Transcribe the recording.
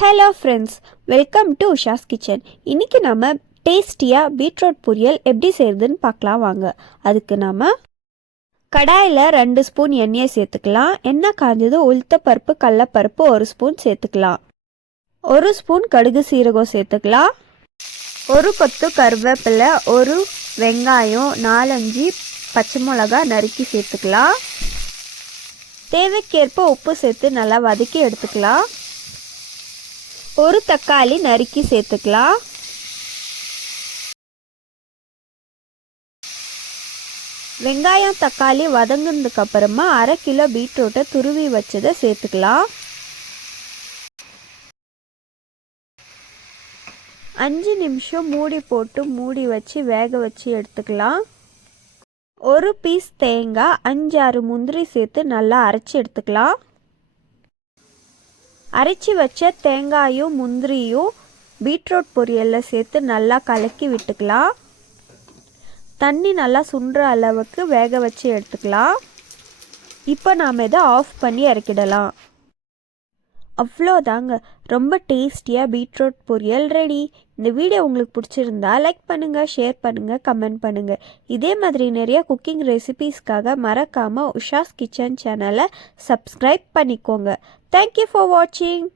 Hello friends welcome to Usha's kitchen இன்றைக்கி நம்ம டேஸ்டியாக பீட்ரூட் பொரியல் எப்படி செய்கிறதுன்னு பார்க்கலாம் வாங்க. அதுக்கு நம்ம கடாயில் ரெண்டு ஸ்பூன் எண்ணெயை சேர்த்துக்கலாம். எண்ணெய் காஞ்சது உளுத்தப்பருப்பு கடலப்பருப்பு ஒரு ஸ்பூன் சேர்த்துக்கலாம். ஒரு ஸ்பூன் கடுகு சீரகம் சேர்த்துக்கலாம். ஒரு கொத்து கருவேப்பிலை ஒரு வெங்காயம் நாலஞ்சு பச்சை மிளகா நறுக்கி சேர்த்துக்கலாம். தேவைக்கேற்ப உப்பு சேர்த்து நல்லா வதக்கி எடுத்துக்கலாம். ஒரு தக்காளி நறுக்கி சேர்த்துக்கலாம். வெங்காயம் தக்காளி வதங்கினதுக்கு அப்புறமா அரை கிலோ பீட்ரூட்டை துருவி வச்சதை சேர்த்துக்கலாம். அஞ்சு நிமிஷம் மூடி போட்டு மூடி வச்சு வேக வச்சு எடுத்துக்கலாம். ஒரு பீஸ் தேங்காய் அஞ்சாறு முந்திரி சேர்த்து நல்லா அரைச்சி எடுத்துக்கலாம். அரைச்சி வச்ச தேங்காயும் முந்திரியும் பீட்ரூட் பொரியலில் சேர்த்து நல்லா கலக்கி விட்டுக்கலாம். தண்ணி நல்லா சுண்டுற அளவுக்கு வேக வச்சு எடுத்துக்கலாம். இப்போ நாம் இதை ஆஃப் பண்ணி இறக்கிடலாம். அவ்வளோதாங்க. ரொம்ப டேஸ்டியாக பீட்ரூட் பொரியல் ரெடி. இந்த வீடியோ உங்களுக்கு பிடிச்சிருந்தா லைக் பண்ணுங்கள் ஷேர் பண்ணுங்கள் கமெண்ட் பண்ணுங்கள் இதே மாதிரி நிறைய குக்கிங் ரெசிபீஸ்க்காக மறக்காமல் உஷாஸ் கிச்சன் சேனலை சப்ஸ்கிரைப் பண்ணிக்கோங்க. தேங்க்யூ ஃபார் வாட்சிங்